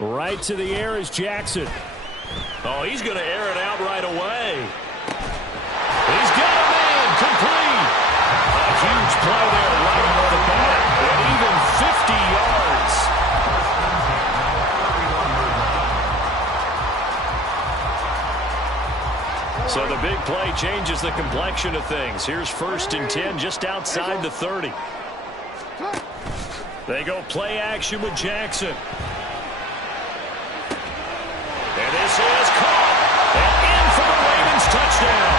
Right to the air is Jackson. Oh, he's going to air it out right away. He's got a man complete. A huge play there right off the bat. And even 50 yards. So the big play changes the complexion of things. Here's 1st and 10 just outside the 30. They go play action with Jackson. And this is caught. And in for the Ravens touchdown.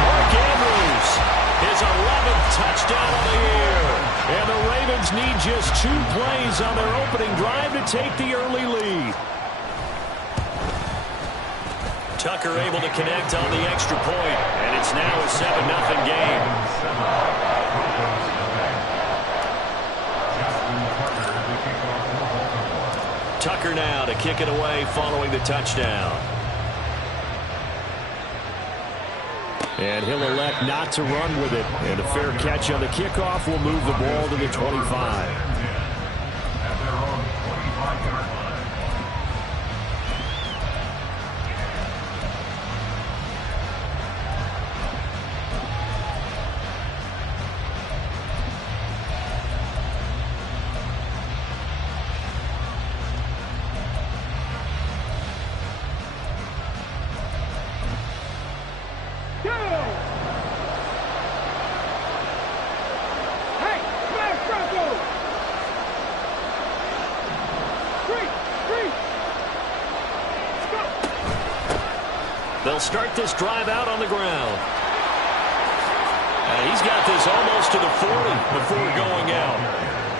Mark Andrews, his 11th touchdown of the year. And the Ravens need just 2 plays on their opening drive to take the early lead. Tucker able to connect on the extra point, and it's now a 7-0 game. Tucker now to kick it away following the touchdown. And he'll elect not to run with it. And a fair catch on the kickoff will move the ball to the 25. They'll start this drive out on the ground. He's got this almost to the 40 before going out.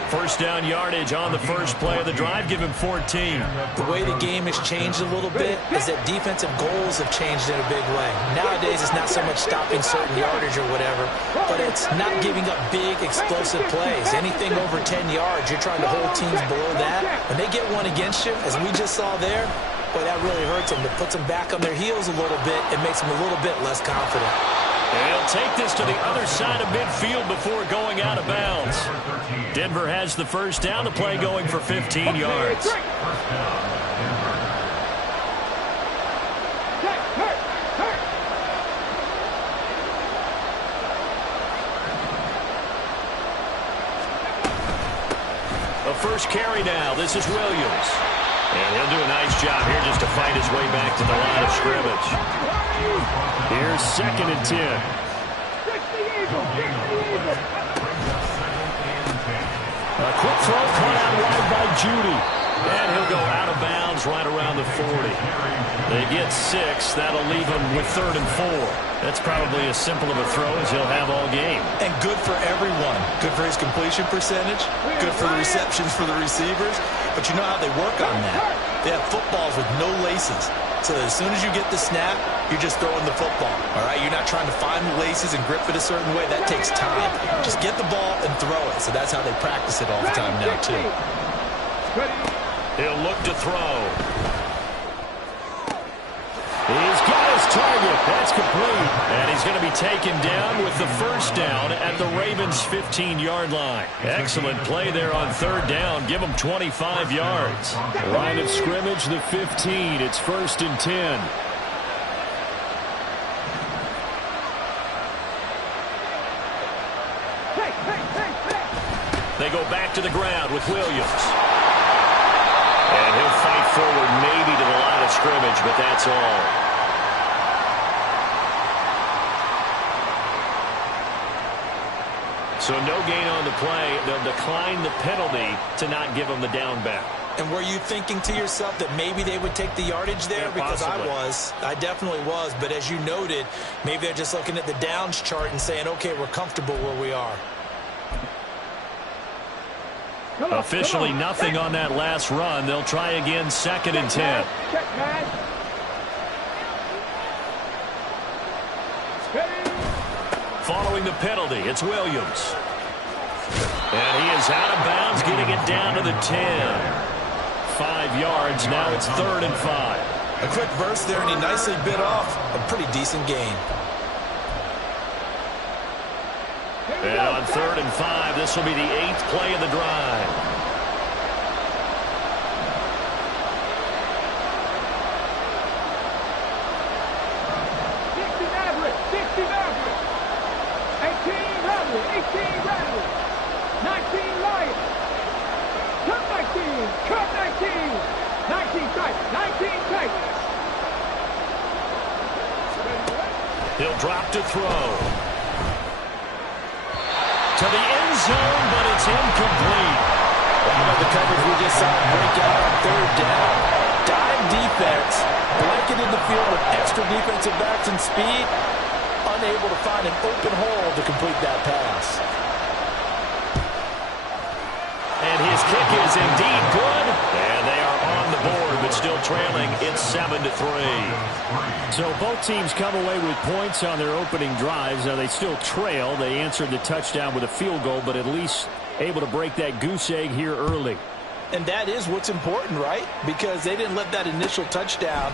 1st down yardage on the first play of the drive. Give him 14. The way the game has changed a little bit is that defensive goals have changed in a big way. Nowadays, it's not so much stopping certain yardage or whatever, but it's not giving up big, explosive plays. Anything over 10 yards, you're trying to hold teams below that. When they get one against you, as we just saw there, boy, that really hurts them. It puts them back on their heels a little bit. It makes them a little bit less confident. And he'll take this to the other side of midfield before going out of bounds. Denver has the 1st down. The play going for 15 yards. The first carry now. This is Williams. And he'll do a nice job here just to fight his way back to the line of scrimmage. Here's 2nd and 10. A quick throw caught out wide by Judy. And he'll go out of bounds right around the 40. They get 6. That'll leave him with 3rd and 4. That's probably as simple of a throw as he'll have all game. And good for everyone. Good for his completion percentage. Good for the receptions for the receivers. But you know how they work on that. They have footballs with no laces. So that as soon as you get the snap, you're just throwing the football. All right? You're not trying to find the laces and grip it a certain way. That takes time. Just get the ball and throw it. So that's how they practice it all the time now, too. He'll look to throw. He's got his target. That's complete. And he's going to be taken down with the 1st down at the Ravens' 15-yard line. Excellent play there on 3rd down. Give him 25 yards. Line of scrimmage, the 15. It's 1st and 10. They go back to the ground with Williams. And he'll fight forward maybe to the line of scrimmage, but that's all. So no gain on the play. They'll decline the penalty to not give him the down back. And were you thinking to yourself that maybe they would take the yardage there? Yeah, because possibly. I definitely was. But as you noted, maybe they're just looking at the downs chart and saying, okay, we're comfortable where we are. Officially nothing on that last run. They'll try again, 2nd and 10. Following the penalty, it's Williams. And he is out of bounds, getting it down to the 10. 5 yards, now it's 3rd and 5. A quick burst there, and he nicely bit off a pretty decent gain. And on 3rd and 5, this will be the 8th play of the drive. He'll drop to throw. To the end zone, but it's incomplete. The coverage we just saw break out on 3rd down. Dime defense, blanketed the field with extra defensive backs and speed, unable to find an open hole to complete that pass. And his kick is indeed good. And they are on the board, but still trailing. It's 7-3. So both teams come away with points on their opening drives. Now they still trail. They answered the touchdown with a field goal, but at least able to break that goose egg here early. And that is what's important, right? Because they didn't let that initial touchdown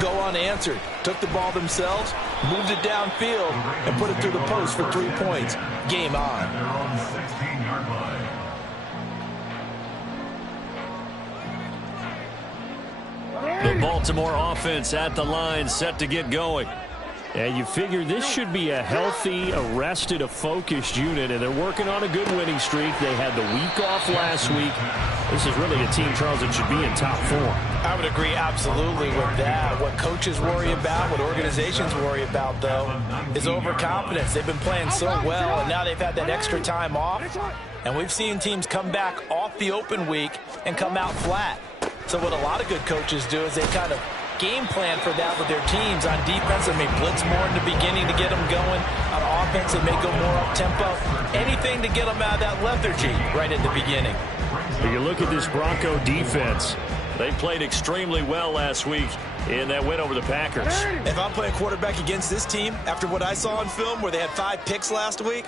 go unanswered. Took the ball themselves, moved it downfield, and put it through the post for 3 points. Game on. The Baltimore offense at the line, set to get going. And you figure this should be a healthy, a rested, a focused unit, and they're working on a good winning streak. They had the week off last week. This is really a team, Charles, that should be in top form. I would agree absolutely with that. What coaches worry about, what organizations worry about, though, is overconfidence. They've been playing so well, and now they've had that extra time off. And we've seen teams come back off the open week and come out flat. So what a lot of good coaches do is they kind of game plan for that with their teams. On defense, they may blitz more in the beginning to get them going. On offense, they may go more up-tempo. Anything to get them out of that lethargy right at the beginning. You look at this Bronco defense. They played extremely well last week in that win over the Packers. If I'm playing quarterback against this team, after what I saw on film where they had 5 picks last week,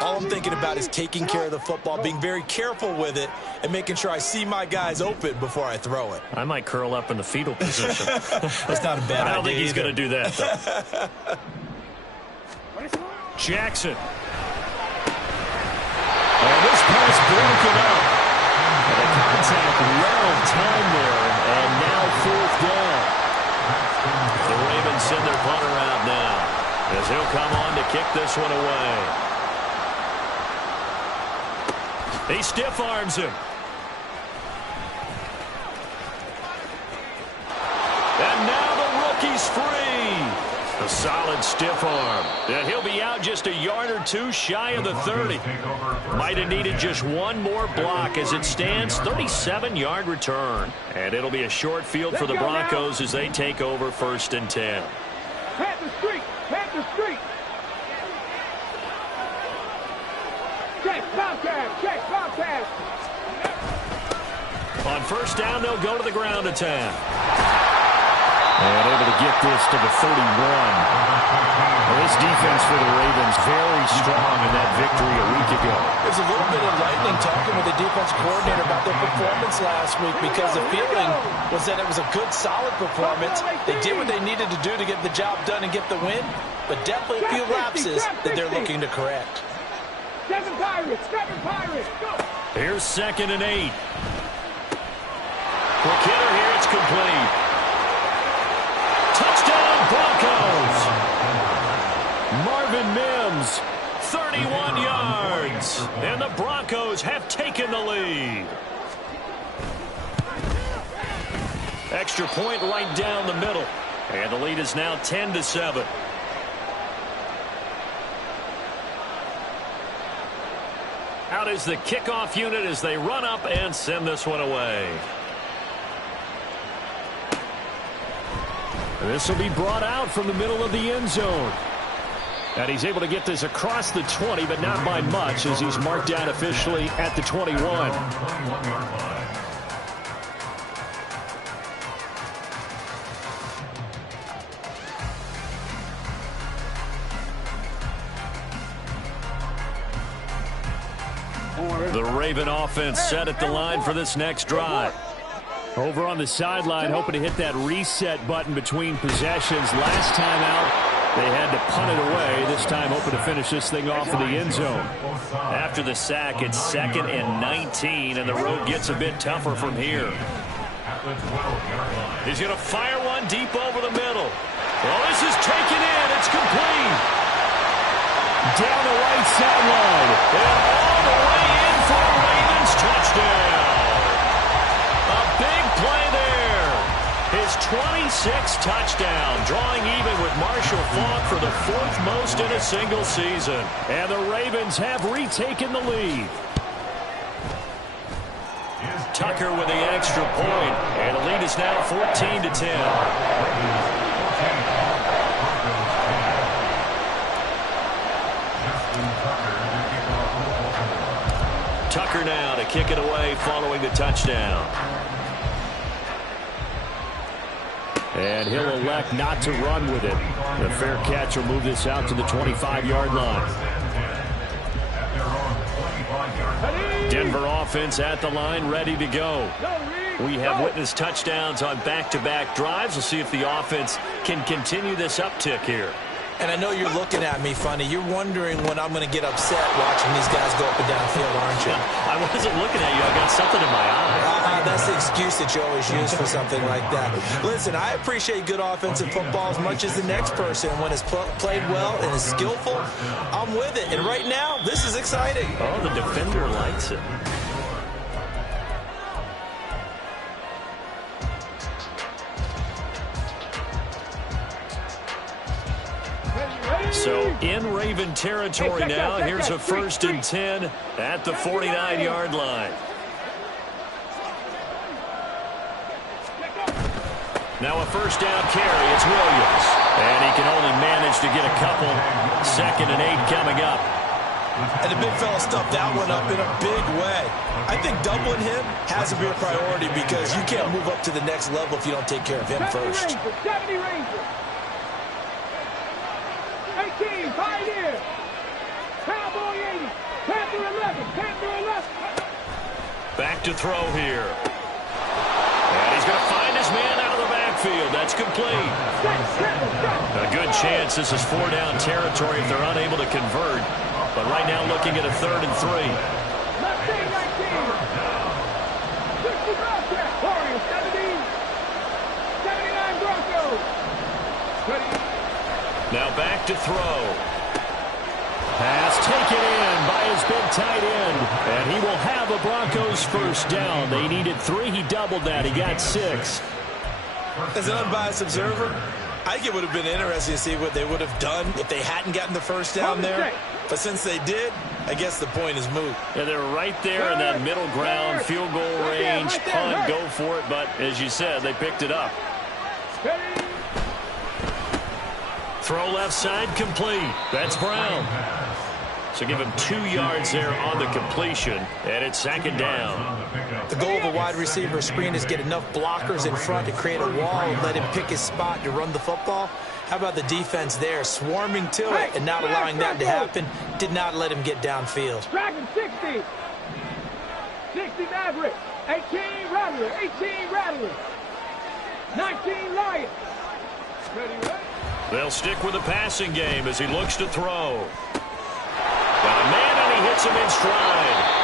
all I'm thinking about is taking care of the football, being very careful with it, and making sure I see my guys open before I throw it. I might curl up in the fetal position. That's not a bad idea. I don't think he's going to do that, though. Jackson. And this pass broken up. And the contact well timed there, and now 4th down. The Ravens send their punter out now, as he'll come on to kick this one away. He stiff-arms him. And now the rookie's free. A solid stiff arm. And he'll be out just a yard or two shy of the 30. Might have needed just one more block. As it stands, 37-yard return. And it'll be a short field for the Broncos as they take over 1st and 10. Panther Street! Panther Street! Check, Bobcat! Check, Bobcat! On 1st down, they'll go to the ground attack. And able to get this to the 31. Well, this defense for the Ravens very strong in that victory a week ago. There's a little bit of lightning talking with the defense coordinator about their performance last week, because the feeling was that it was a good, solid performance. They did what they needed to do to get the job done and get the win, but definitely a few lapses that they're looking to correct. 7 Pirates! 7 Pirates! Go! Here's 2nd and 8. Quick hitter here, it's complete. Touchdown, Broncos! Marvin Mims, 31 yards. And the Broncos have taken the lead. Extra point right down the middle. And the lead is now 10-7. Out is the kickoff unit as they run up and send this one away. This will be brought out from the middle of the end zone. And he's able to get this across the 20, but not by much, as he's marked down officially at the 21. The Raven offense set at the line for this next drive. Over on the sideline, hoping to hit that reset button between possessions. Last time out, They had to punt it away. This time hoping to finish this thing off in the end zone. After the sack, it's 2nd and 19, and the road gets a bit tougher from here. He's going to fire one deep over the middle. Well, this is taken in. It's complete. Down the right sideline. And all the way in for a Ravens touchdown. A big play there. His 26th touchdown, drawing even with Marshall Faulk for the 4th most in a single season. And the Ravens have retaken the lead. Tucker with the extra point, and the lead is now 14-10. Tucker now to kick it away following the touchdown. And he'll elect not to run with it. The fair catch will move this out to the 25-yard line. Denver offense at the line, ready to go. We have witnessed touchdowns on back-to-back drives. We'll see if the offense can continue this uptick here. And I know you're looking at me funny. You're wondering when I'm going to get upset watching these guys go up and down the field, aren't you? I wasn't looking at you. I got something in my eye. That's the excuse that you always use for something like that. Listen, I appreciate good offensive football as much as the next person. When it's played well and is skillful, I'm with it. And right now, this is exciting. Oh, the defender likes it. So in Raven territory now. Here's a 1st and 10 at the 49-yard line. Now a 1st down carry. It's Williams. And he can only manage to get a couple. 2nd and 8 coming up. And the big fella stuffed that one up in a big way. I think doubling him has to be a priority because you can't move up to the next level if you don't take care of him first. 70 Rangers. 18, Pioneer. Cowboy 80. Panther 11. Panther 11. Back to throw here. And he's going to find his man out of the backfield. That's complete. A good chance this is 4-down territory if they're unable to convert. But right now looking at a 3rd and 3. Left side 19. 60 Bobcat. Warriors 70. 79 Broncos. Now back to throw. Pass taken in by his big tight end. And he will have a Broncos 1st down. They needed 3. He doubled that. He got 6. As an unbiased observer, I think it would have been interesting to see what they would have done if they hadn't gotten the 1st down there. But since they did, I guess the point is moot. Yeah, they're right there in that middle ground, field goal range, punt, go for it. But as you said, they picked it up. Throw left side complete. That's Brown. So give him 2 yards there on the completion, and it's 2nd down. The goal of a wide receiver screen is get enough blockers in front to create a wall and let him pick his spot to run the football. How about the defense there, swarming to it and not allowing that to happen? Did not let him get downfield. Dragon 60. 60 Maverick. 18 Rattler. 18 Rattler. 19 Lion. Ready? They'll stick with the passing game as he looks to throw. Got a man, and he hits him in stride.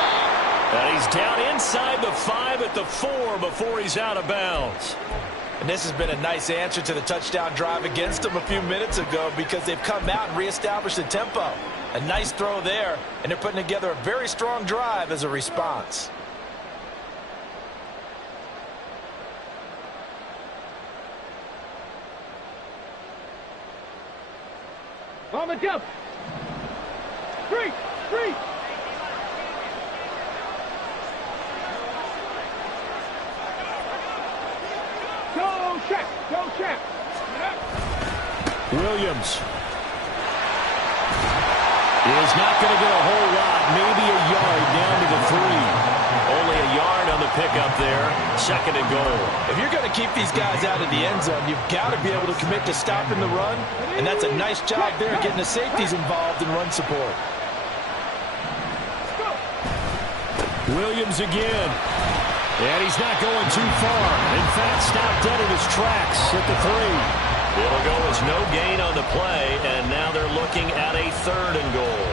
And he's down inside the 5 at the 4 before he's out of bounds. And this has been a nice answer to the touchdown drive against them a few minutes ago because they've come out and reestablished the tempo. A nice throw there, and they're putting together a very strong drive as a response. On the jump. Street. Go check. Williams is not going to get a whole lot, maybe a yard down to the 3. Only a yard on the pickup there. 2nd and goal. If you're going to keep these guys out of the end zone, you've got to be able to commit to stopping the run, and that's a nice job there getting the safeties involved in run support. Williams again. And he's not going too far. In fact, stopped dead in his tracks at the 3. It'll go as no gain on the play, and now they're looking at a 3rd and goal.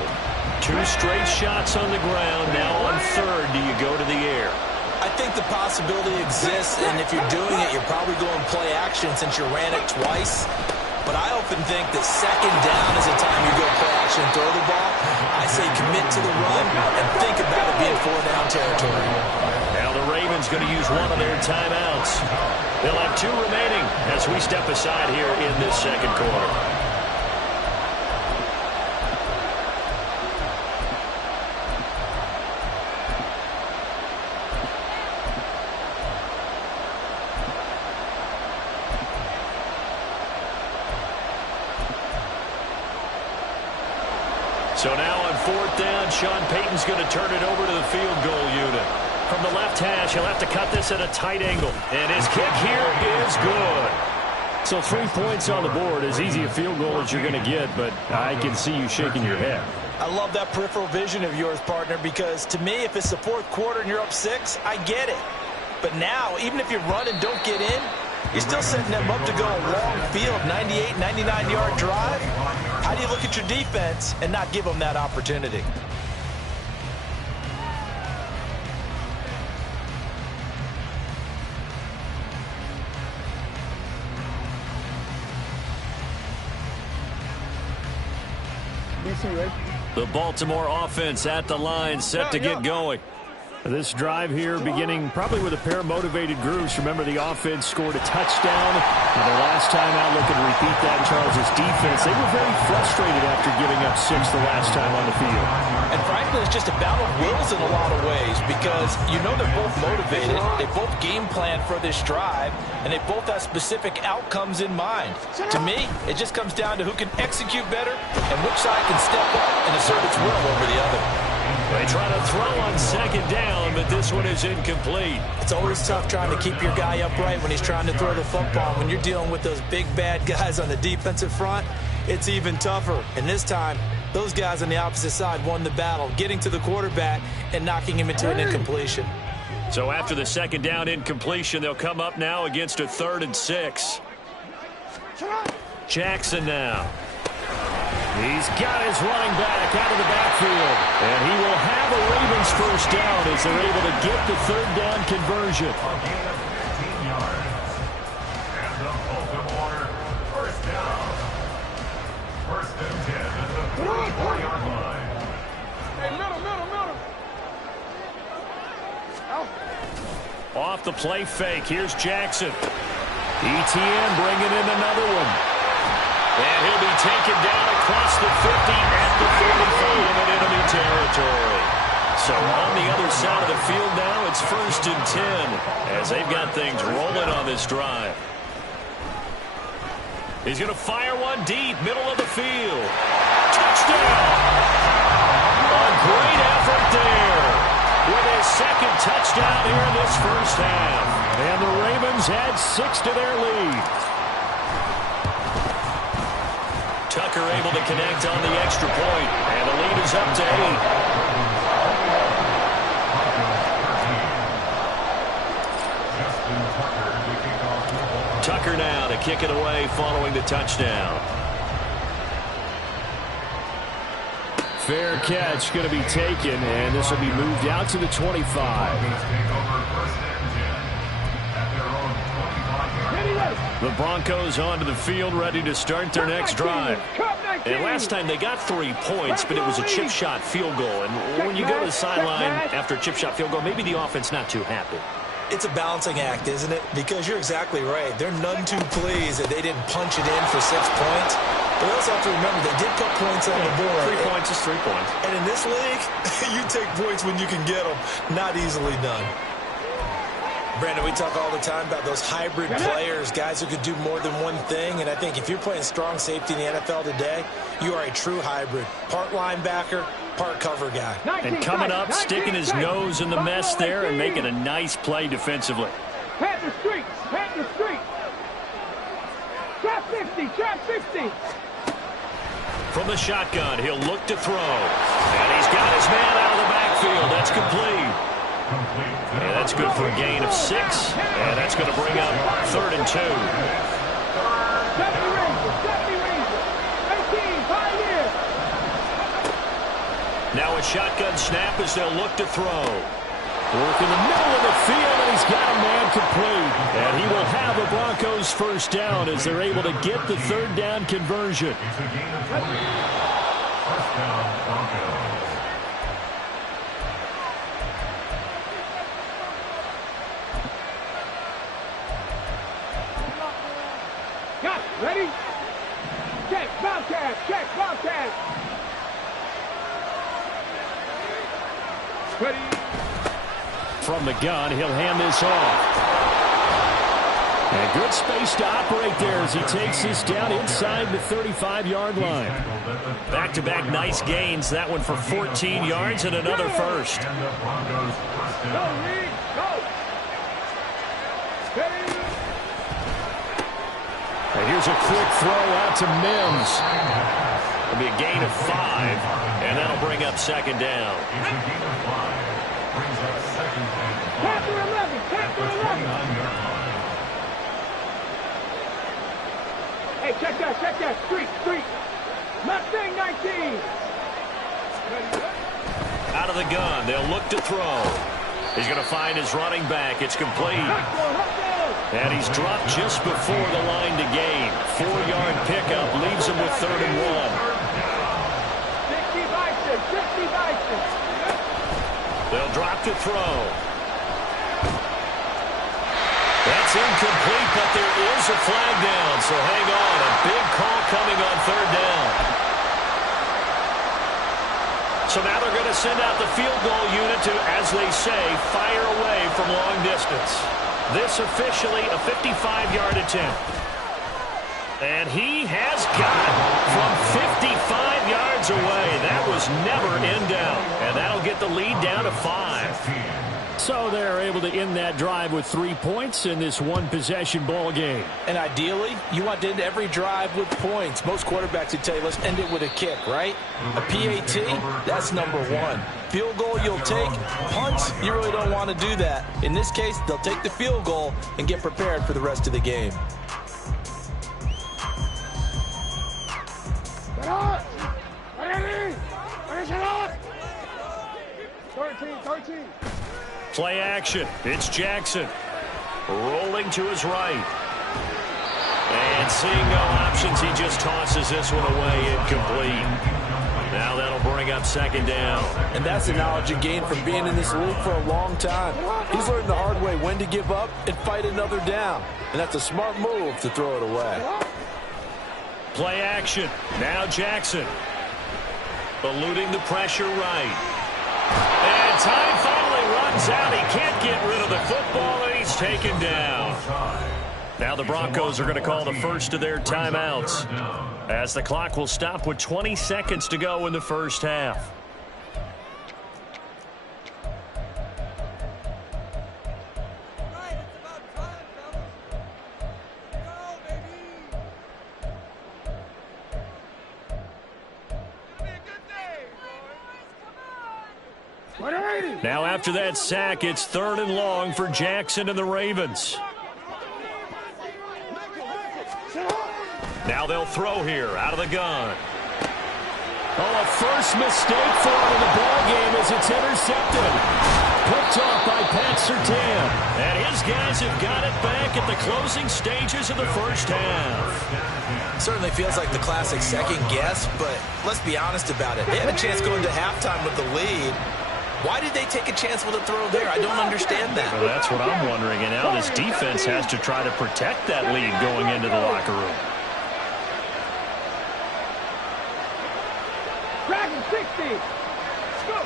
2 straight shots on the ground. Now on 3rd, do you go to the air? I think the possibility exists, and if you're doing it, you're probably going play action since you ran it twice. But I often think that 2nd down is the time you go play action and throw the ball. I say commit to the run and think about it being 4-down territory. Now the Ravens going to use one of their timeouts. They'll have 2 remaining as we step aside here in this 2nd quarter. So now on 4th down, Sean Payton's going to turn it over to the field goal unit. From the left hash, he'll have to cut this at a tight angle. And his kick here is good. So 3 points on the board, as easy a field goal as you're going to get, but I can see you shaking your head. I love that peripheral vision of yours, partner, because to me, if it's the 4th quarter and you're up 6, I get it. But now, even if you run and don't get in, you're still setting them up to go a long field, 98, 99-yard drive. How do you look at your defense and not give them that opportunity? The Baltimore offense at the line, set to get going. This drive here beginning probably with a pair of motivated groups. Remember, the offense scored a touchdown. And the last time out, looking to repeat that in Charles' defense. They were very frustrated after giving up 6 the last time on the field. And frankly, it's just a battle of wills in a lot of ways because you know they're both motivated. They both game plan for this drive, and they both have specific outcomes in mind. To me, it just comes down to who can execute better and which side can step up and assert its will over the other. They try to throw on 2nd down, but this one is incomplete. It's always tough trying to keep your guy upright when he's trying to throw the football. When you're dealing with those big, bad guys on the defensive front, it's even tougher. And this time, those guys on the opposite side won the battle, getting to the quarterback and knocking him into an incompletion. So after the 2nd down incompletion, they'll come up now against a 3rd and 6. Jackson now. He's got his running back out of the backfield. And he will have a Ravens 1st down as they're able to get the 3rd down conversion. Off the play fake, here's Jackson. ETN bringing in another one. And he'll be taken down across the 50 at the 45 in enemy territory. So on the other side of the field now, it's 1st and 10 as they've got things rolling on this drive. He's going to fire one deep, middle of the field. Touchdown! A great effort there with his 2nd touchdown here in this 1st half. And the Ravens add 6 to their lead. Tucker able to connect on the extra point, and the lead is up to 8. Tucker now to kick it away following the touchdown. Fair catch going to be taken, and this will be moved out to the 25. The Broncos onto the field, ready to start their next drive. And last time they got 3 points, but it was a chip shot field goal. And when you go to the sideline after a chip shot field goal, maybe the offense not too happy. It's a balancing act, isn't it? Because you're exactly right. They're none too pleased that they didn't punch it in for 6 points. But we also have to remember they did put points on the board. 3 points is 3 points. And in this league, you take points when you can get them. Not easily done. Brandon, we talk all the time about those hybrid players, guys who could do more than one thing. And I think if you're playing strong safety in the NFL today, you are a true hybrid. Part linebacker, part cover guy. And coming up, sticking his nose in the mess there and making a nice play defensively. Pat the street, pat the street. Trap 50, trap 50. From the shotgun, he'll look to throw. And he's got his man out of the backfield. That's complete. And that's good for a gain of 6. And that's going to bring up 3rd and 2. Now a shotgun snap as they'll look to throw. Work in the middle of the field, and he's got a man complete. And he will have the Broncos first down as they're able to get the third down conversion. It's a gain of 3. First down, Broncos. Got it. Ready? Check, Bobcat. Check, Bobcat. Ready? From the gun, he'll hand this off. And good space to operate there as he takes this down inside the 35-yard line. Back-to-back nice gains. That one for 14 yards and another first. And the Broncos first Go, down. Reed. Go. Ready? And here's a quick throw out to Mims. It'll be a gain of 5, and that'll bring up second down. It's a gain of 5. Brings up second down. Tap for 11. Tap for 11. 9-yard line. Hey, check that. Street. Mustang 19. Out of the gun, they'll look to throw. He's going to find his running back. It's complete. And he's dropped just before the line to gain. 4-yard pickup leaves him with 3rd and 60 Bison.1. They'll drop to throw. That's incomplete, but there is a flag down, so hang on. A big call coming on 3rd down. So now they're going to send out the field goal unit to, as they say, fire away from long distance. This officially a 55-yard attempt. And he has got from 55 yards away. That was never in doubt. And that'll get the lead down to 5. So they're able to end that drive with 3 points in this one-possession ball game. And ideally, you want to end every drive with points. Most quarterbacks would tell you, let's end it with a kick, right? A PAT, that's number 1. Field goal you'll take. Punts, you really don't want to do that. In this case, they'll take the field goal and get prepared for the rest of the game. Ready? 13. Play action. It's Jackson. Rolling to his right. And seeing no options, he just tosses this one away incomplete. Now that'll bring up second down. And that's the knowledge you gain from being in this league for a long time. He's learned the hard way when to give up and fight another down. And that's a smart move to throw it away. Play action. Now Jackson. Eluding the pressure right. And time finally runs out. He can't get rid of the football, and he's taken down. Now the Broncos are going to call the first of their timeouts, as the clock will stop with 20 seconds to go in the first half. Now after that sack, it's 3rd and long for Jackson and the Ravens. Now they'll throw here out of the gun. Oh, a first mistake for him in the ball game as it's intercepted. Picked off by Pat Surtain. And his guys have got it back at the closing stages of the first half. Certainly feels like the classic second guess, but let's be honest about it. They had a chance going to halftime with the lead. Why did they take a chance with a throw there? I don't understand that. Well, that's what I'm wondering. And now this defense has to try to protect that lead going into the locker room. Dragon 60. Go.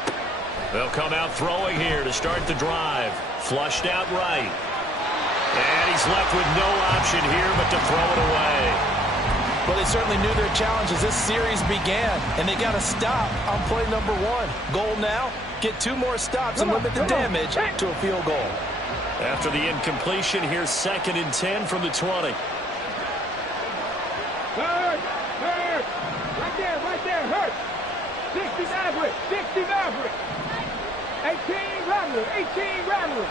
They'll come out throwing here to start the drive. Flushed out right. And he's left with no option here but to throw it away. Well, they certainly knew their challenge as this series began, and they got to stop on play number 1. Goal now, get 2 more stops and limit the damage to a field goal. After the incompletion, here's 2nd and 10 from the 20. Hurt. Right there, hurt. 60 Maverick. 18 Rattler.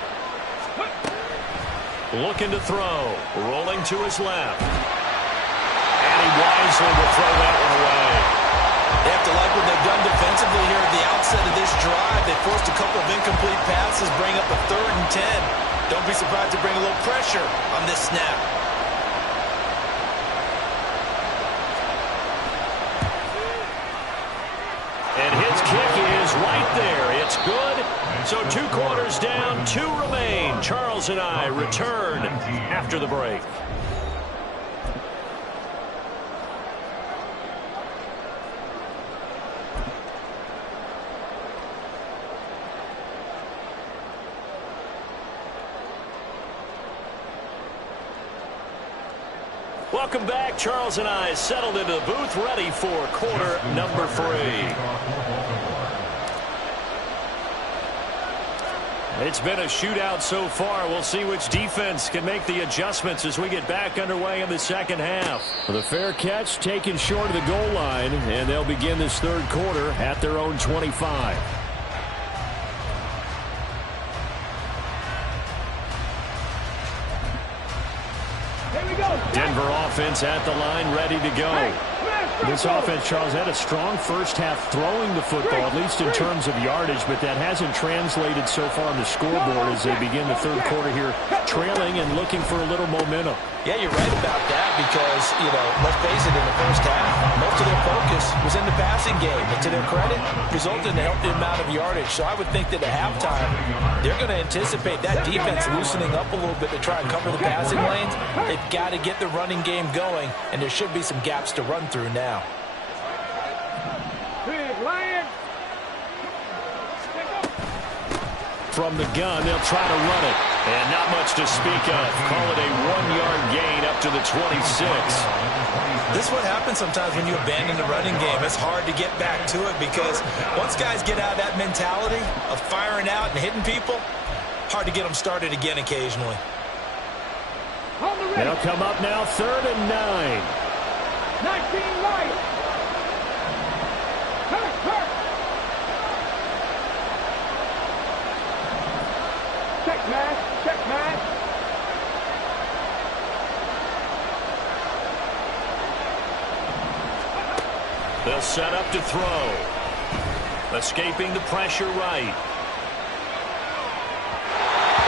Looking to throw. Rolling to his left. And he wisely will throw that one away. They have to like what they've done defensively here at the outset drive. They forced a couple of incomplete passes, bring up a 3rd and 10. Don't be surprised to bring a little pressure on this snap. And his kick is right there. It's good. So 2 quarters down, 2 remain. Charles and I return after the break. Welcome back. Charles and I settled into the booth, ready for quarter number 3. It's been a shootout so far. We'll see which defense can make the adjustments as we get back underway in the second half. The fair catch taken short of the goal line, and they'll begin this 3rd quarter at their own 25. Denver offense at the line, ready to go. This offense, Charles, had a strong first half throwing the football, at least in terms of yardage, but that hasn't translated so far on the scoreboard as they begin the 3rd quarter here, trailing and looking for a little momentum. Yeah, you're right about that because, let's face it, in the first half, most of their focus was in the passing game. And to their credit, resulted in a healthy amount of yardage. So I would think that at halftime, they're going to anticipate that defense loosening up a little bit to try and cover the passing lanes. They've got to get the running game going, and there should be some gaps to run through now. From the gun, they'll try to run it. And not much to speak of. Call it a 1-yard gain up to the 26. This is what happens sometimes when you abandon the running game. It's hard to get back to it because once guys get out of that mentality of firing out and hitting people, hard to get them started again occasionally. They'll come up now, 3rd and 9. 19 right. Check, man. Check, man. They'll set up to throw. Escaping the pressure right.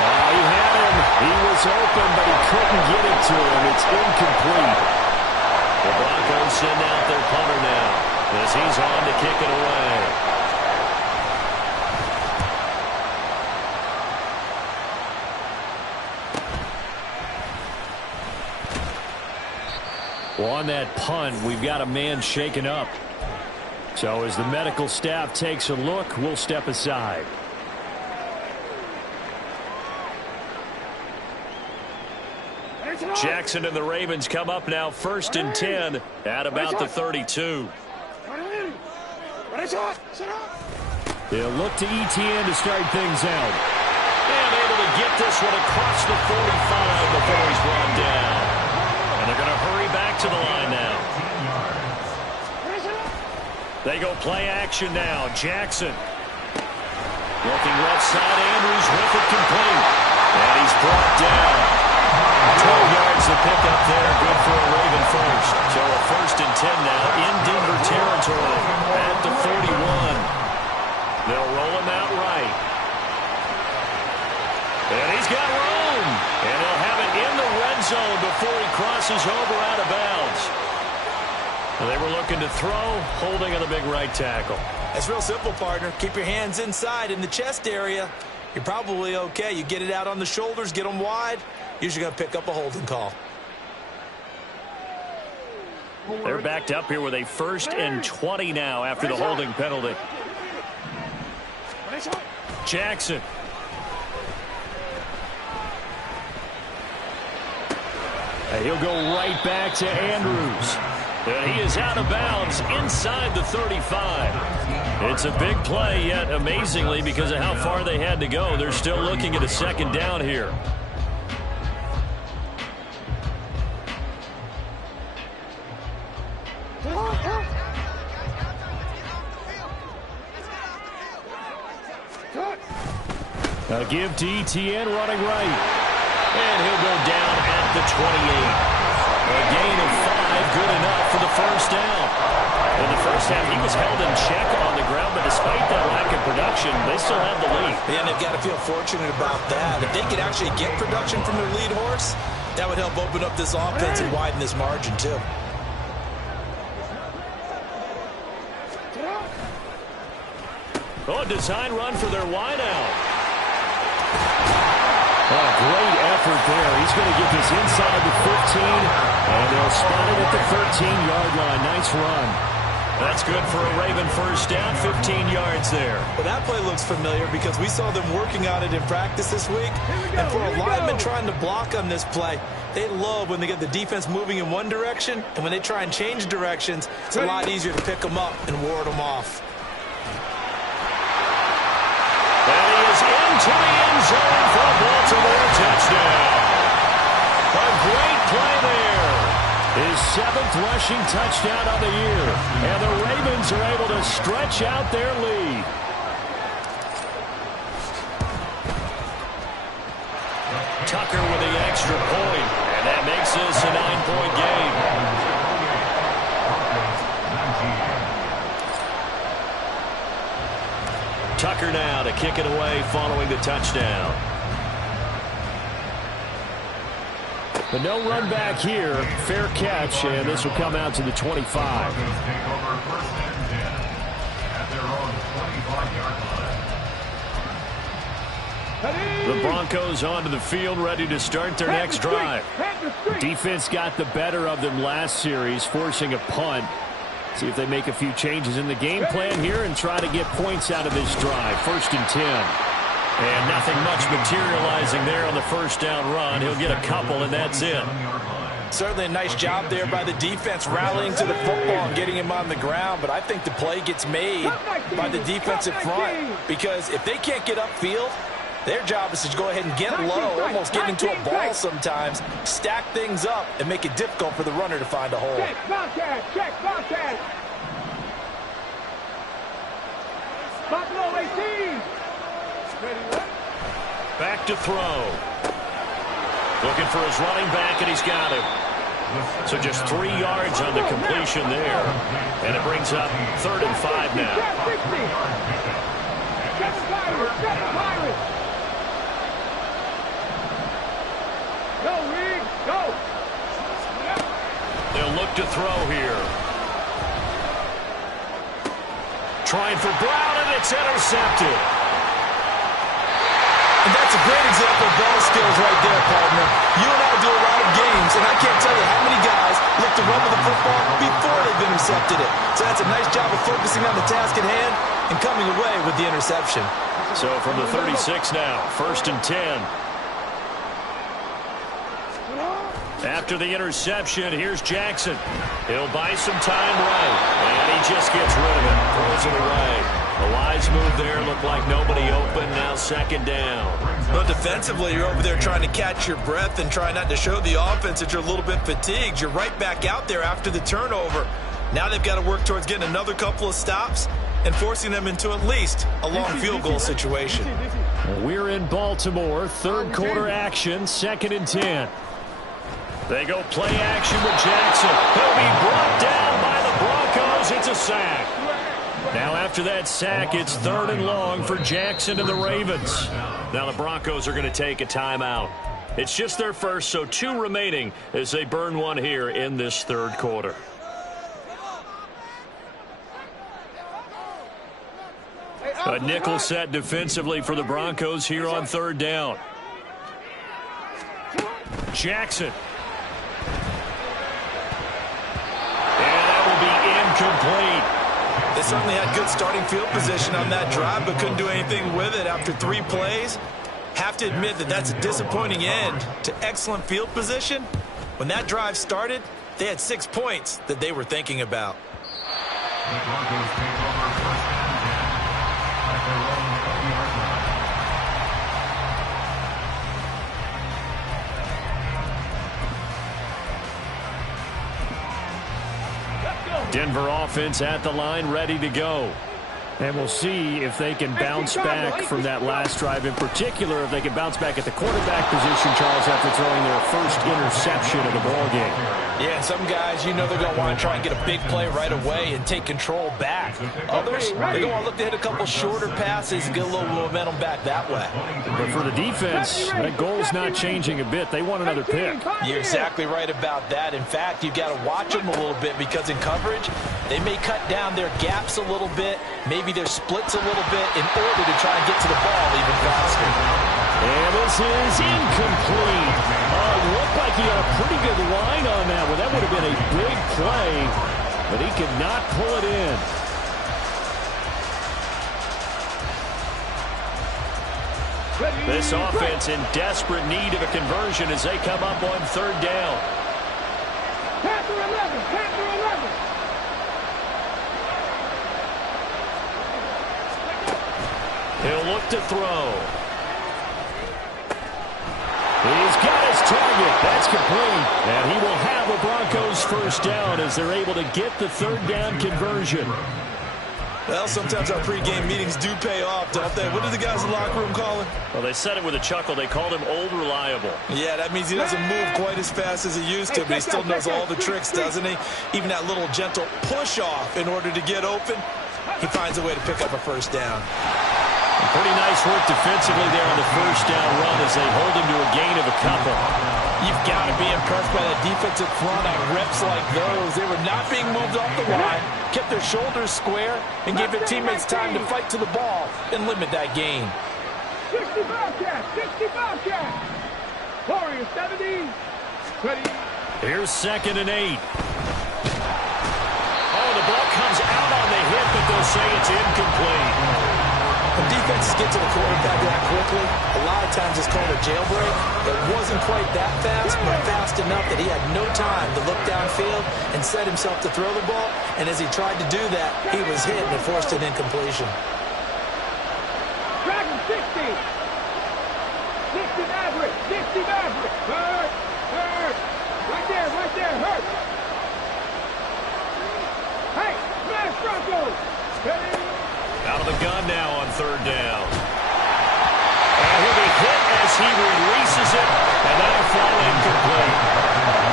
Oh, he had him. He was open, but he couldn't get it to him. It's incomplete. The Broncos send out their punter now as he's on to kick it away. Well, on that punt, we've got a man shaken up. So as the medical staff takes a look, we'll step aside. Jackson and the Ravens come up now 1st and 10 at about the 32. They'll look to ETN to start things out. And able to get this one across the 45 before he's brought down. And they're going to hurry back to the line now. They go play action now. Jackson. Looking left side. Andrews with it complete. And he's brought down. 12 yards to pick up there. Good for a Raven first. So a 1st and 10 now in Denver territory at the 41. They'll roll him out right. And he's got room. And they'll have it in the red zone before he crosses over out of bounds. Well, they were looking to throw, holding on the big right tackle. It's real simple, partner. Keep your hands inside in the chest area. You're probably okay. You get it out on the shoulders, get them wide. Usually going to pick up a holding call. They're backed up here with a 1st and 20 now after the holding penalty. Jackson. And he'll go right back to Andrews. And he is out of bounds inside the 35. It's a big play, yet amazingly, because of how far they had to go, they're still looking at a 2nd down here. A give to ETN running right. And he'll go down at the 28. A gain of 5, good enough for the 1st down. In the first half, he was held in check on the ground, but despite that lack of production, they still have the lead. And they've got to feel fortunate about that. If they could actually get production from their lead horse, that would help open up this offense and widen this margin, too. Oh, a design run for their wideout. Oh, great effort there. He's going to get this inside the 15, and they'll spot it at the 13-yard line. Nice run. That's good for a Raven first down, 15 yards there. Well, that play looks familiar because we saw them working on it in practice this week. And for a lineman trying to block on this play, they love when they get the defense moving in one direction, and when they try and change directions, it's a lot easier to pick them up and ward them off. And he is into the end zone for a Baltimore touchdown. A great play there. His 7th rushing touchdown of the year. And the Ravens are able to stretch out their lead. Tucker with the extra point. And that makes this a 9-point game. Tucker now to kick it away following the touchdown. But no run back here. Fair catch, and this will come out to the 25. The Broncos onto the field, ready to start their next drive. Defense got the better of them last series, forcing a punt. See if they make a few changes in the game plan here and try to get points out of this drive. 1st and 10. And nothing much materializing there on the first down run. He'll get a couple, and that's it. Certainly a nice job there by the defense rallying to the football and getting him on the ground. But I think the play gets made by the defensive front because if they can't get upfield, their job is to go ahead and get low, almost get into a ball sometimes, stack things up, and make it difficult for the runner to find a hole. Check, Bobcat, check, Bobcat. Buffalo 18. Back to throw. Looking for his running back, and he's got him. So just 3 yards on the completion there. And it brings up 3rd and 5 now. Seven Pirates. Go, Reed, go. They'll look to throw here. Trying for Brown, and it's intercepted. And that's a great example of ball skills right there, partner. You and I do a lot of games, and I can't tell you how many guys look to run with the football before they've intercepted it. So that's a nice job of focusing on the task at hand and coming away with the interception. So from the 36 now, 1st and 10. After the interception, here's Jackson. He'll buy some time right, and he just gets rid of it, throws it away. A wise move there, looked like nobody open, now 2nd down. But defensively, you're over there trying to catch your breath and try not to show the offense that you're a little bit fatigued. You're right back out there after the turnover. Now they've got to work towards getting another couple of stops and forcing them into at least a long field goal situation. We're in Baltimore, 3rd quarter action, 2nd and 10. They go play action with Jackson. He'll be brought down by the Broncos. It's a sack. Now after that sack, it's 3rd and long for Jackson and the Ravens. Now the Broncos are going to take a timeout. It's just their first, so 2 remaining as they burn one here in this 3rd quarter. A nickel set defensively for the Broncos here on 3rd down. Jackson. And that will be incomplete. They certainly had good starting field position on that drive, but couldn't do anything with it after 3 plays. Have to admit that that's a disappointing end to excellent field position. When that drive started, they had 6 points that they were thinking about. The Broncos take over 1st and 10 at their own 20-yard line. Denver offense at the line, ready to go. And we'll see if they can bounce back from that last drive, in particular if they can bounce back at the quarterback position, Charles, after throwing their first interception of the ballgame. Yeah, and some guys, you know they're going to want to try and get a big play right away and take control back. Others, they're going to want to look to hit a couple shorter passes and get a little momentum back that way. But for the defense, that goal's not changing a bit. They want another pick. You're exactly right about that. In fact, you've got to watch them a little bit because in coverage, they may cut down their gaps a little bit, maybe their splits a little bit in order to try and get to the ball even faster. And this is incomplete. Looked like he had a pretty good line on that one. That would have been a big play, but he could not pull it in. This offense in desperate need of a conversion as they come up on third down. Panther 11, Panther 11. He'll look to throw. He's got his target. That's complete. And he will have a Broncos first down as they're able to get the third down conversion. Well, sometimes our pregame meetings do pay off, don't they? What did the guys in the locker room call him? Well, they said it with a chuckle. They called him Old Reliable. Yeah, that means he doesn't move quite as fast as he used to, but he still knows all the tricks, doesn't he? Even that little gentle push-off in order to get open, he finds a way to pick up a first down. Pretty nice work defensively there on the first down run as they hold him to a gain of a couple. You've got to be impressed by that defensive front on reps like those. They were not being moved off the line, kept their shoulders square, and gave their teammates time to fight to the ball and limit that gain. 60 Bobcats, 60 Bobcats. Warriors 70. Ready. Here's 2nd and 8. Oh, the ball comes out on the hit, but they'll say it's incomplete. When defenses get to the quarterback that quickly, a lot of times it's called a jailbreak. It wasn't quite that fast, but fast enough that he had no time to look downfield and set himself to throw the ball. And as he tried to do that, he was hit and forced an incompletion. Dragon 60. 60 Maverick, 60 Maverick. Hurt, hurt. Right there, hurt. Hey, smash Broncos. Ready. Out of the gun now on third down. And he'll be hit as he releases it, and that'll fall incomplete.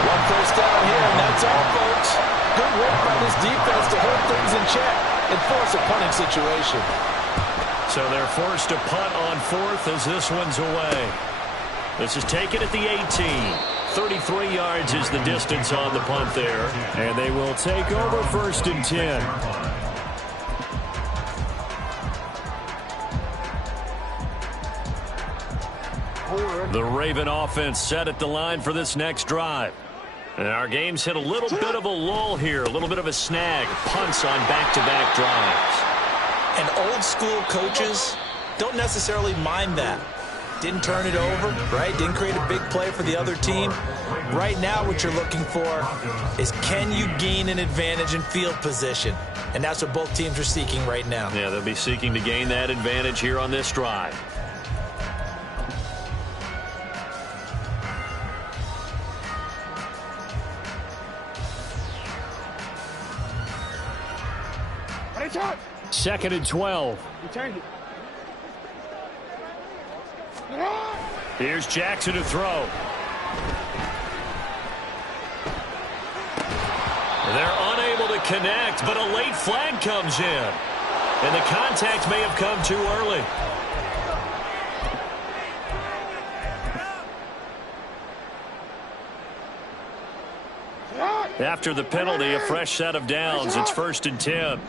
One first down here, and that's all, folks. Good work by this defense to hold things in check and force a punting situation. So they're forced to punt on fourth as this one's away. This is taken at the 18. 33 yards is the distance on the punt there. And they will take over 1st and 10. The Raven offense set at the line for this next drive. And our game's hit a little bit of a lull here, a little bit of a snag. Punts on back-to-back drives. And old-school coaches don't necessarily mind that. Didn't turn it over, right? Didn't create a big play for the other team. Right now what you're looking for is can you gain an advantage in field position? And that's what both teams are seeking right now. Yeah, they'll be seeking to gain that advantage here on this drive. Second and 12. Here's Jackson to throw. They're unable to connect, but a late flag comes in. And the contact may have come too early. After the penalty, a fresh set of downs. It's 1st and 10.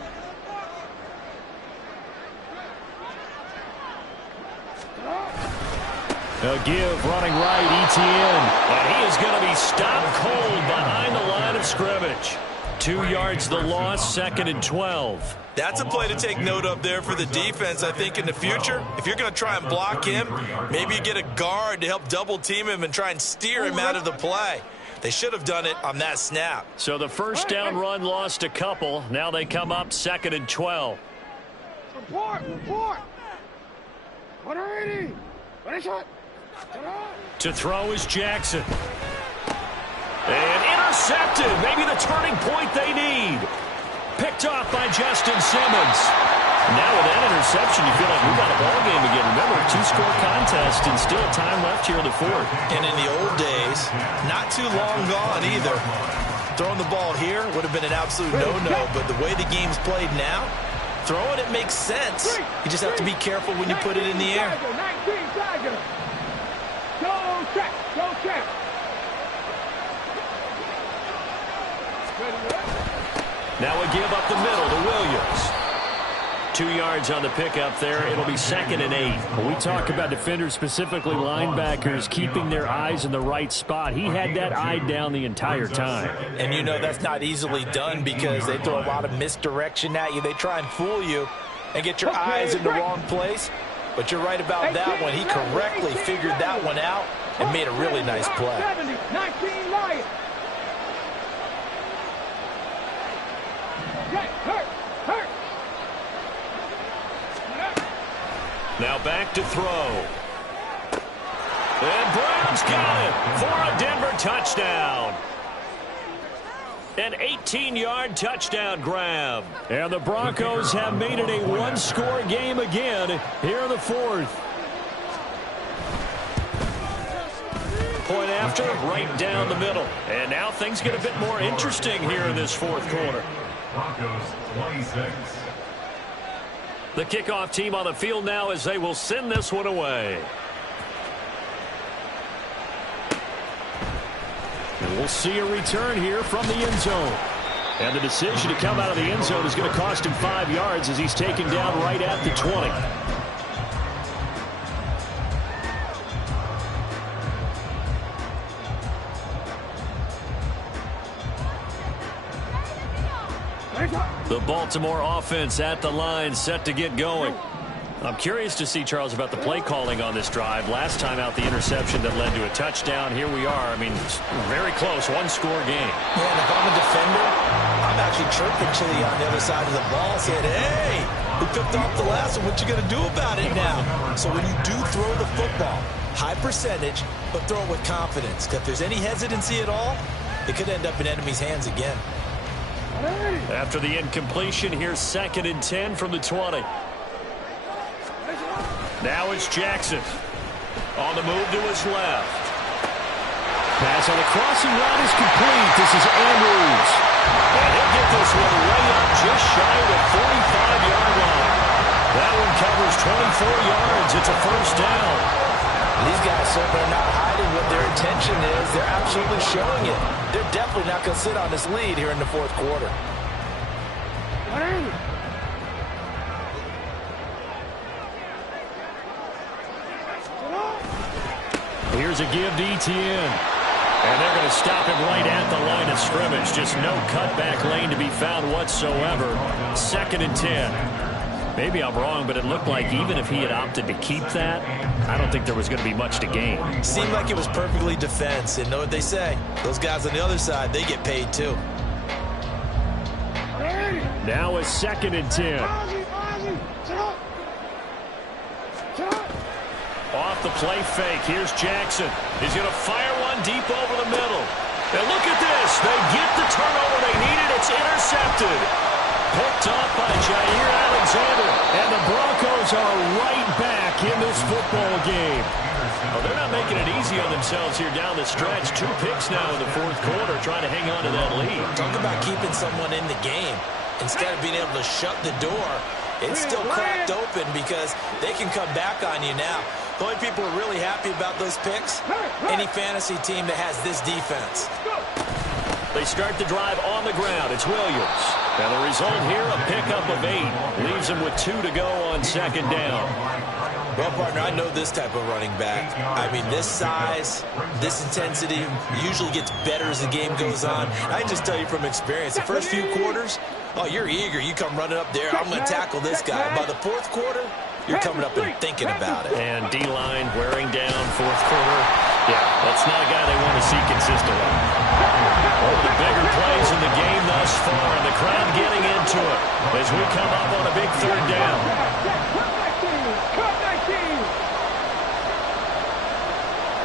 A give running right, Etienne. And he is going to be stopped cold behind the line of scrimmage. 2 yards the loss, 2nd and 12. That's a play to take note of there for the defense, I think, in the future. If you're going to try and block him, maybe you get a guard to help double-team him and try and steer him out of the play. They should have done it on that snap. So the first down run lost a couple. Now they come up 2nd and 12. Report. 180. Ready, shot. To throw is Jackson. And intercepted. Maybe the turning point they need. Picked off by Justin Simmons. Now with that interception, you feel like we got a ball game again. Remember, 2-score contest and still time left here in the fourth. And in the old days, not too long gone either. Throwing the ball here would have been an absolute no-no, but the way the game's played now, throwing it makes sense. You just have to be careful when you put it in the air. 19 Tiger. Go check. Go check. Now we give up the middle to Williams. 2 yards on the pickup there. It'll be 2nd and 8. When we talk about defenders, specifically linebackers, keeping their eyes in the right spot, he had that eye down the entire time. And you know that's not easily done because they throw a lot of misdirection at you. They try and fool you and get your eyes in the wrong place. But you're right about that one. He correctly figured that one out and made a really nice play. 70, 19 Lions. Hurt. Now back to throw. And Brown's got it for a Denver touchdown. An 18-yard touchdown grab. And the Broncos have made it a one-score game again here in the fourth. Point after, right down the middle. And now things get a bit more interesting here in this fourth quarter. Broncos 26. The kickoff team on the field now as they will send this one away. And we'll see a return here from the end zone. And the decision to come out of the end zone is going to cost him 5 yards as he's taken down right at the 20. The Baltimore offense at the line, set to get going. I'm curious to see, Charles, about the play calling on this drive. Last time out, the interception that led to a touchdown. Here we are. I mean, very close, one-score game. Yeah, and if I'm a defender, I'm actually chirping Chili on the other side of the ball, saying, hey, we picked off the last one. What you going to do about it now? So when you do throw the football, high percentage, but throw it with confidence. Because if there's any hesitancy at all, it could end up in enemy's hands again. After the incompletion, here's 2nd and 10 from the 20. Now it's Jackson. On the move to his left. Pass on the crossing route is complete. This is Andrews. And he'll get this one way up just shy of the 45-yard line. That one covers 24 yards. It's a first down. These guys certainly are not hiding what their intention is. They're absolutely showing it. They're definitely not going to sit on this lead here in the fourth quarter. Here's a give to Etienne. And they're going to stop him right at the line of scrimmage. Just no cutback lane to be found whatsoever. 2nd and 10. Maybe I'm wrong, but it looked like even if he had opted to keep that, I don't think there was going to be much to gain. Seemed like it was perfectly defense. And know what they say? Those guys on the other side, they get paid too. Now it's 2nd and 10. Off the play fake. Here's Jackson. He's going to fire one deep over the middle. And look at this. They get the turnover they needed. It's intercepted. Picked off by Jair Alexander. And the Broncos are right back in this football game. Well, they're not making it easy on themselves here down the stretch. 2 picks now in the fourth quarter, trying to hang on to that lead. Talk about keeping someone in the game. Instead of being able to shut the door, it's still cracked open because they can come back on you now. The only people who are really happy about those picks, any fantasy team that has this defense. They start the drive on the ground. It's Williams. And the result here, a pickup of 8. Leaves him with 2 to go on 2nd down. Well, partner, I know this type of running back. I mean, this size, this intensity usually gets better as the game goes on. I can just tell you from experience, the first few quarters, oh, you're eager. You come running up there. I'm going to tackle this guy. By the fourth quarter, you're coming up and thinking about it. And D-line wearing down fourth quarter. Yeah, that's not a guy they want to see consistently. One of the bigger plays in the game thus far, and the crowd getting into it as we come up on a big 3rd down. Cut 19.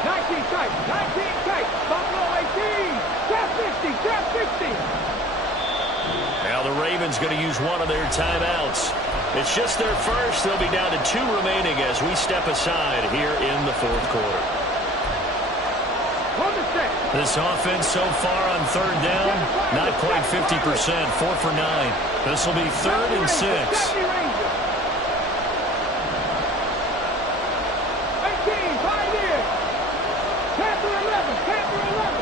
19 tight. 19 tight. Buffalo 18. Trap 60. Trap 60. Now the Ravens going to use one of their timeouts. It's just their first. They'll be down to 2 remaining as we step aside here in the fourth quarter. This offense so far on third down, not quite 50%, 4 for 9. This will be 3rd and 6. 18, 5 in. Panther 11, Panther 11.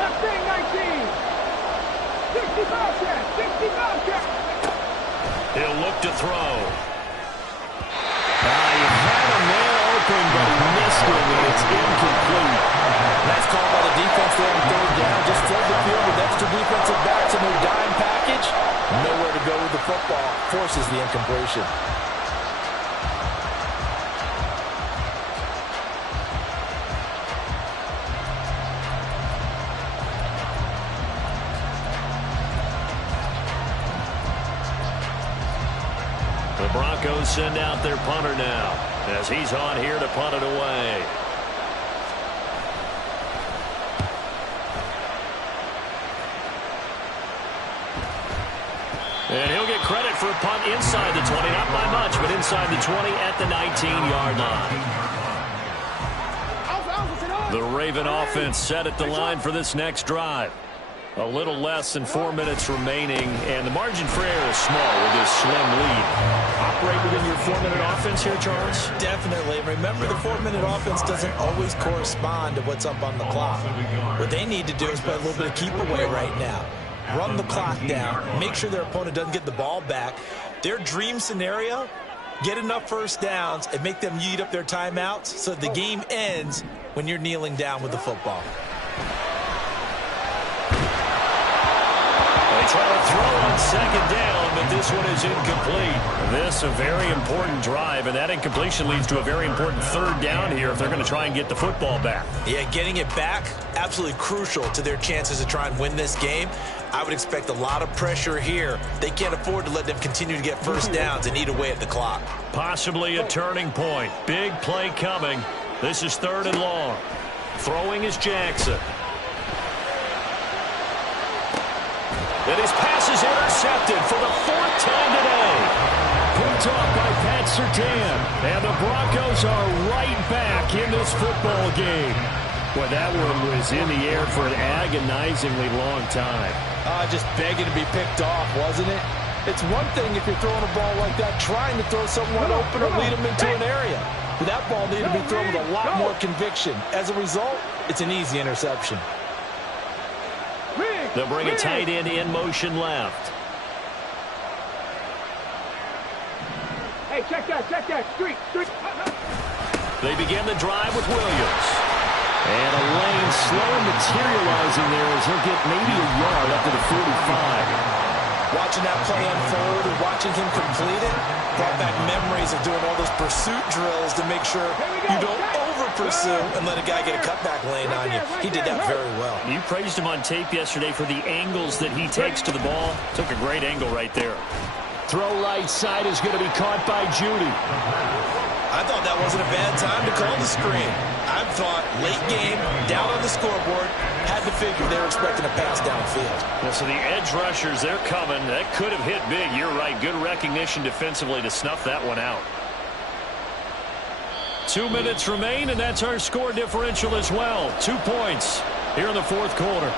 Mustang 19. 65 check, 65 check. He'll look to throw. He had a man open, but he missed him, and it's incomplete. Nice call by the defense there on third down. Just flood the field with extra defensive backs in their dime package. Nowhere to go with the football. Forces the incompletion. The Broncos send out their punter now as he's on here to punt it away. And he'll get credit for a punt inside the 20, not by much, but inside the 20 at the 19-yard line. The Raven offense set at the line for this next drive. A little less than 4 minutes remaining, and the margin for error is small with this slim lead. Operate within your 4-minute offense here, Charles? Definitely. Remember, the 4-minute offense doesn't always correspond to what's up on the clock. What they need to do is play a little bit of keep away right now. Run the clock down, make sure their opponent doesn't get the ball back. Their dream scenario, get enough first downs and make them eat up their timeouts so the game ends when you're kneeling down with the football. They try to throw on second down, but this one is incomplete. This a very important drive, and that incompletion leads to a very important third down here if they're going to try and get the football back. Yeah, getting it back, absolutely crucial to their chances to try and win this game. I would expect a lot of pressure here. They can't afford to let them continue to get first downs and eat away at the clock. Possibly a turning point. Big play coming. This is 3rd and long. Throwing is Jackson. And his pass is intercepted for the 4th time today. Picked off by Pat Surtain. And the Broncos are right back in this football game. Well, that one was in the air for an agonizingly long time. Just begging to be picked off, wasn't it? It's one thing if you're throwing a ball like that, trying to throw someone open or lead them into an area. But that ball needed to be thrown with a lot more conviction. As a result, it's an easy interception. They'll bring a tight end in motion left. Hey, check that, street. They begin the drive with Williams. And a lane slow materializing there as he'll get maybe a yard up to the 45. Watching that play unfold and watching him complete it brought back memories of doing all those pursuit drills to make sure you don't over-pursue and let a guy get a cutback lane on you. He did that very well. You praised him on tape yesterday for the angles that he takes to the ball. Took a great angle right there. Throw right side is going to be caught by Judy. I thought that wasn't a bad time to call the screen. I thought late game, down on the scoreboard, had to figure they were expecting a pass downfield. Well, so the edge rushers, they're coming. That could have hit big. You're right. Good recognition defensively to snuff that one out. 2 minutes remain, and that's our score differential as well. 2 points here in the fourth quarter.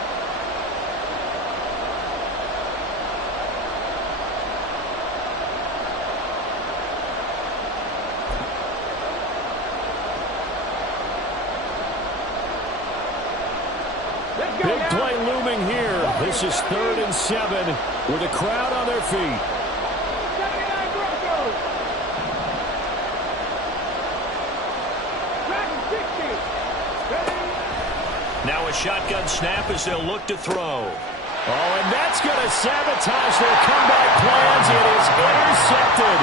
Big play looming here. This is 3rd and 7 with a crowd on their feet. 79 Broncos. Dragon 60. Now a shotgun snap as they'll look to throw. Oh, and that's going to sabotage their comeback plans. It is intercepted.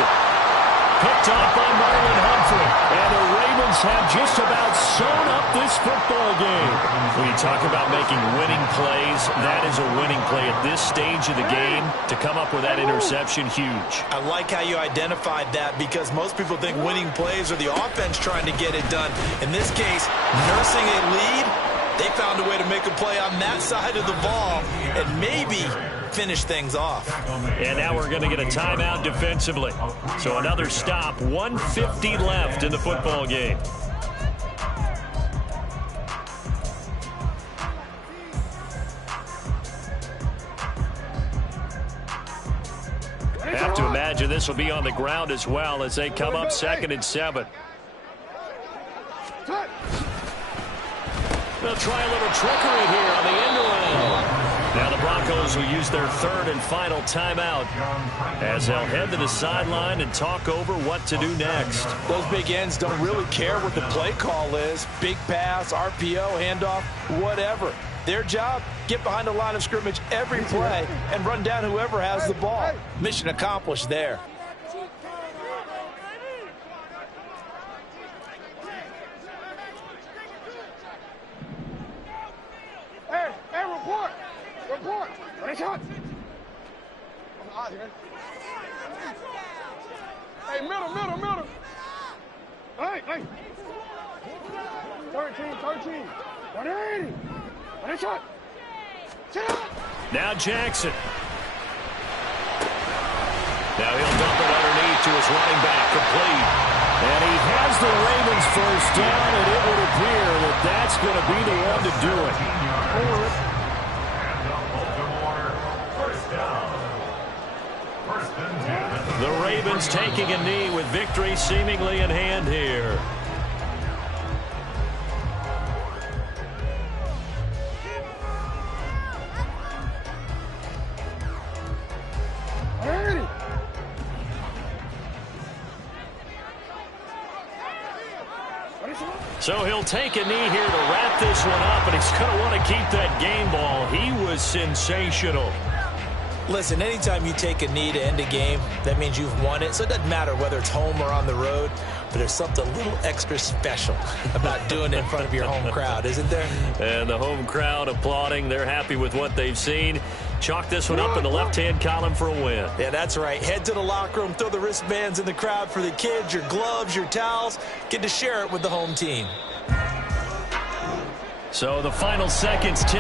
Picked off by Marlon Humphrey. And the Ravens have just about sewn up this football game. When you talk about making winning plays, that is a winning play at this stage of the game. To come up with that interception, huge. I like how you identified that because most people think winning plays are the offense trying to get it done. In this case, nursing a lead They found a way to make a play on that side of the ball and maybe finish things off. And now we're going to get a timeout defensively. So another stop, 1:50 left in the football game. Have to imagine this will be on the ground as well as they come up 2nd and 7. They'll try a little trickery here on the end around. Now the Broncos will use their 3rd and final timeout as they'll head to the sideline and talk over what to do next. Those big ends don't really care what the play call is. Big pass, RPO, handoff, whatever. Their job, get behind the line of scrimmage every play and run down whoever has the ball. Mission accomplished there. Hey, report. Report. Nice shot. I'm out here. Hey, middle. Hey. 13. 180. Nice shot. Now Jackson. Now he'll dump it underneath to his running back, complete. And he has the Ravens first down, and it would appear that that's going to be the one to do it. The Ravens taking a knee with victory seemingly in hand here. So he'll take a knee here to wrap this one up, and he's going to want to keep that game ball. He was sensational. Listen, anytime you take a knee to end a game, that means you've won it. So it doesn't matter whether it's home or on the road, but there's something a little extra special about doing it in front of your home crowd, isn't there? And the home crowd applauding. They're happy with what they've seen. Chalk this one up in the left-hand column for a win. Yeah, that's right. Head to the locker room, throw the wristbands in the crowd for the kids, your gloves, your towels. Get to share it with the home team. So the final seconds tick.